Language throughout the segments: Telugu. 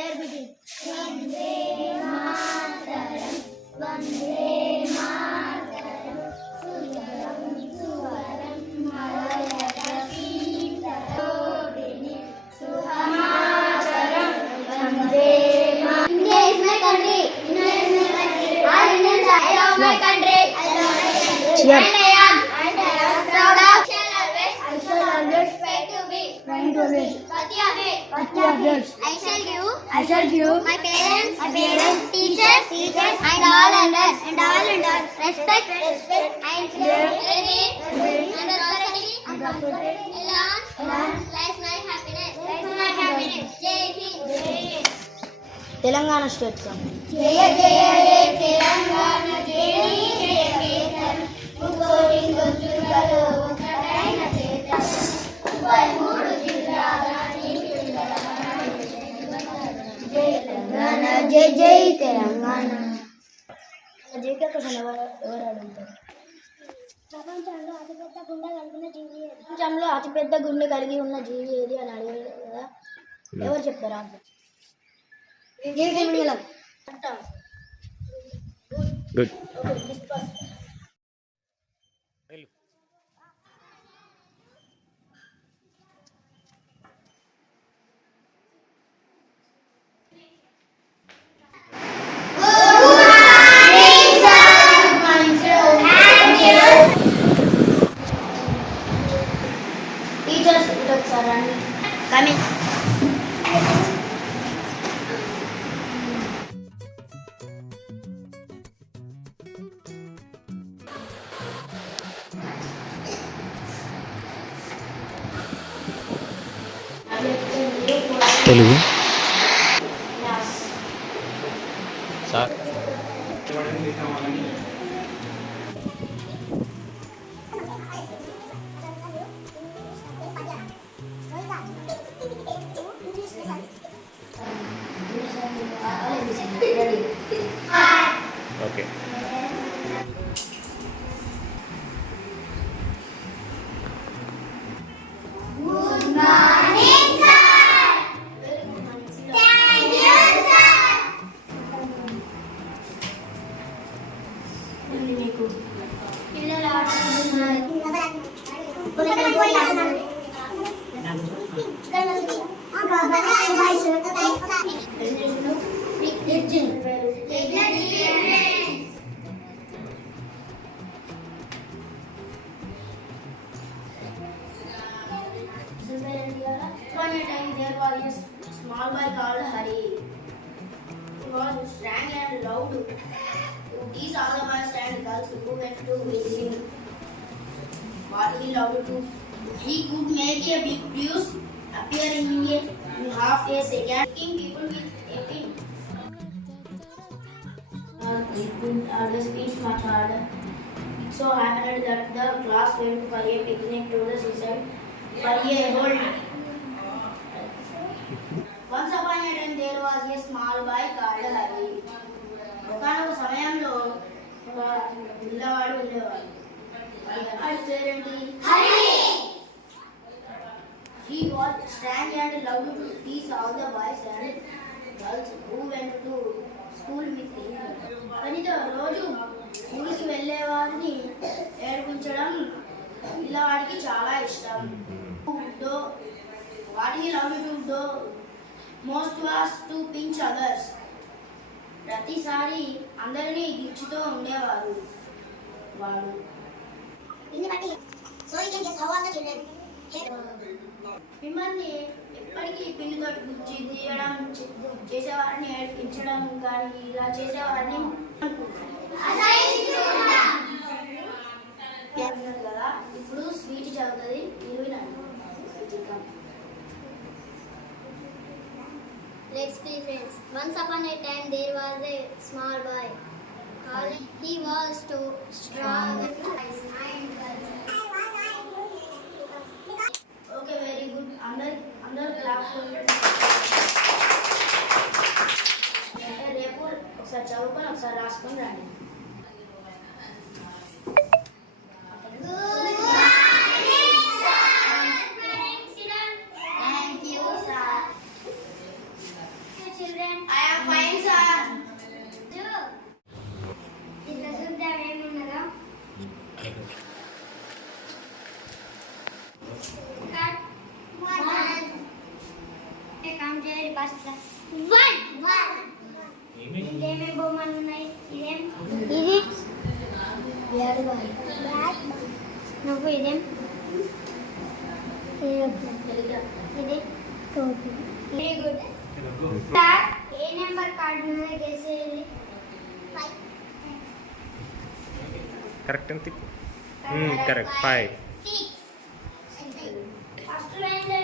Prayer begin. Vande Mataram, Vande Mataram, Sujalam Suvaram Malayakashitarodini Suhamacharam, Vande Mataram. India is my country. India is my country. All Indians are. I love my country. I love my country. Cheer. And I am proud of. I shall always try to be. I shall give my parents, teachers, and all others, respect, and dignity, and authority, alone, lies my happiness, Jai Hind. Telangana state song. Jaya Jaya Jai Telangana, Jai Jai Ketan, Mukoti Gojjulalu, Okataina Ketan, Ubai Moodu Jillala, జై జై తెలంగాణ. జీకే క్వశ్చన్ ఎవరు అడుగుతారు? ప్రపంచంలో అతిపెద్ద గుండె కలిగి ఉన్న జీవి ఏది అని అడిగారు కదా, ఎవరు చెప్తారా? Telugu sir okay. One time there was a small boy called Hari. He was strong and loud. These are the boys and girls who went to with him. What he loved to, he could make a big bruise appear in half a second, making people with a pin. He could always speak much harder. It so happened that the class went for a picnic to the seaside for a whole day. Once upon a time there was a small boy called Hari. ఒకనొక సమయంలో ఒక పిల్లవాడు ఉండేవాడు. వాడి పేరేంటి? Hari. He was strong and loved to teach all the boys and girls who went to school with him. కానీ రోజు స్కూల్కి వెళ్ళేవారిని ఏడిపించడం పిల్లవాడికి చాలా ఇష్టం. What he loved to do most was to pinch others. ప్రతిసారి అందరినీ గిచ్చుతూ ఉండేవారు వాడు. మిమ్మల్ని ఎప్పటికీ పిన్నుతోటి గుచ్చి తీయడం చేసేవారిని ఏడిపించడం కానీ ఇలా చేసేవారిని కదా. ఇప్పుడు స్వీట్ చదువుతుంది, మీరు వినండి. Let's be friends. Once upon a time there was a small boy. He was too strong and okay, very good. అందరు క్లాస్ రేపు ఒకసారి చదువుకొని ఒకసారి రాసుకొని రండి. Thank you, sir. నువ్వు ఇదేం ఇది టోపీ. Very good. ఏ నెంబర్ కార్డు మీద గెసేయాలి? కరెక్ట్ ఎంత కరెక్ట్ 5 ఫస్ట్ లైన్ లో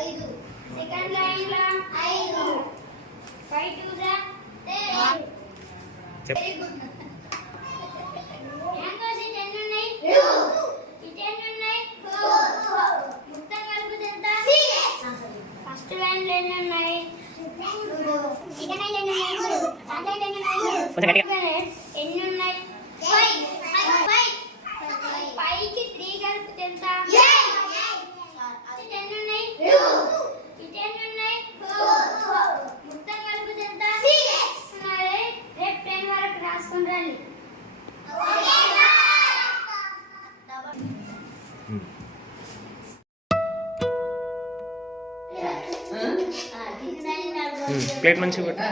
5, సెకండ్ లైన్ లో 5, 5 2 10. Very good. మ్యాంగోస్ ఈ 10 ఉన్నాయి, 2 ఈ 10 ఉన్నాయి, 4 మొత్తం కలిపి ఎంత? 6. ఫస్ట్ లైన్ లో ఎన్ని ఉన్నాయి? 2. సెకండ్ లైన్ ఎన్ని ఉన్నాయి? 3. థర్డ్ లైన్ ఎన్ని ఉన్నాయి? ఎన్ని ఉన్నాయి? 5. 5 కి 3 కలిపి ఎంత? 8. 10 ఉన్నాయి, 2 ఈ 10 ఉన్నాయి, 4 మొత్తం కలిపి ఎంత? 6. మరి రేపు 10 వరకు రాసుకొని రండి. ప్లేట్ మంచిగా పెట్టు.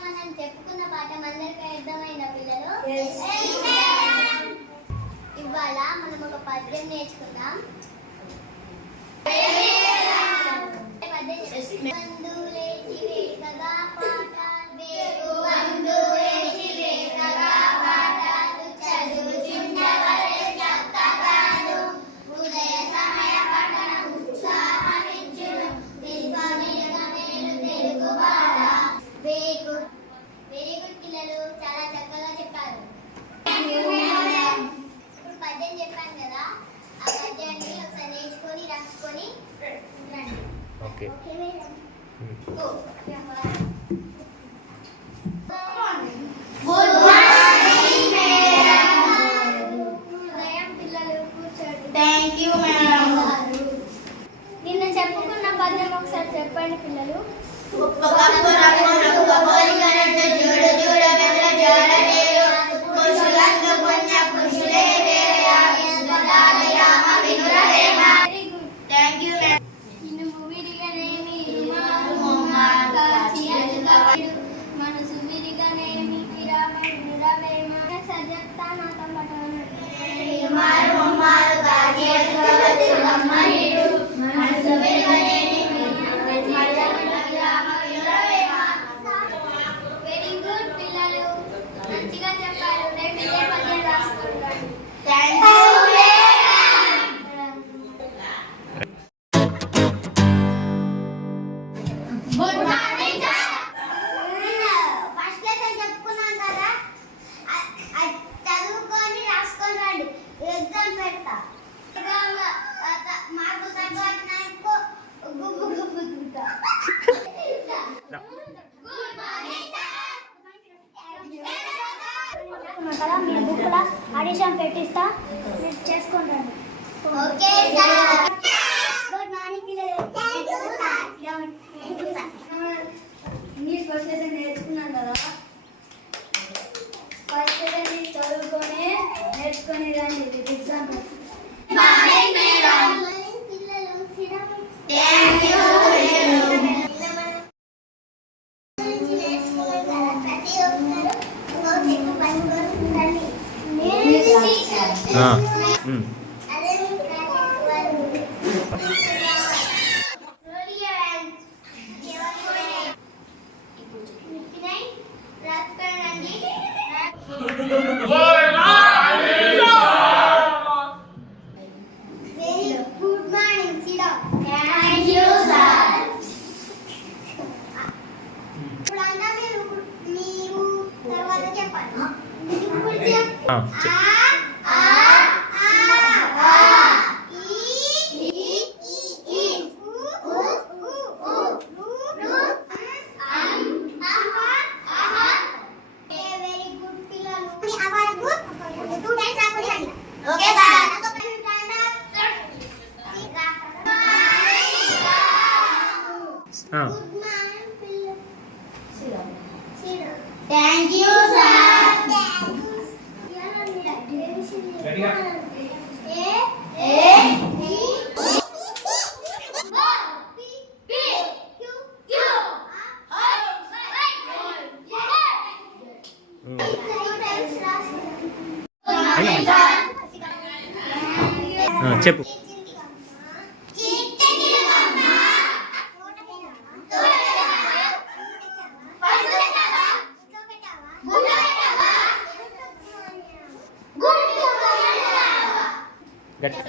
మనం చెప్పుకున్న పాఠం అందరికీ అర్థమైన పిల్లలు? ఇవాళ మనం ఒక పద్యం నేర్చుకుందాం. వెరీ గుడ్ పిల్లలు, చాలా చక్కగా చెప్పారు. ఇప్పుడు పద్యం చెప్పాను కదా, ఆ పద్యాన్ని ఒకసారి నేర్చుకొని రాసుకొని రండి. ఓకే. ఉదయం పిల్లలు కూర్చోండి. Thank you madam. నిన్న చెప్పుకున్న పద్యం ఒకసారి చెప్పండి పిల్లలు. మనసు విరిగనేమి సజెత్తా నాతో వెరీ గుడ్ పిల్లలు, మంచిగా చెప్పారు. రేపు ఇదే పద్యం రాసుకుంటారు. Good morning sir. First lesson చెప్పుకున్నాం కదా, చదువుకొని రాసుకొని రండి. ఎగ్జామ్ పెడతా. మాకు తగ్గట్టు గుగ్గు గుగ్గు గుగ్గుతా. కదా మీ బుక్లో ఆడిషన్ పెట్టిస్తా, చేసుకొని రండి. Okay sir. గుడ్ మార్నింగ్ పిల్లలు. ఇంగ్లీష్ ఫస్ట్ లెసన్ నేర్చుకున్నాం కదా, ఫస్ట్ లెసన్ చదువుకొని నేర్చుకొని రండి. ఎగ్జామ్ గుడ్ మార్నింగ్ సిడా. Thank you sir. ఇప్పుడు అన్నా మీరు తర్వాత చెప్పండి. ఇప్పుడు గట్టిగా చెప్పు. గట్టి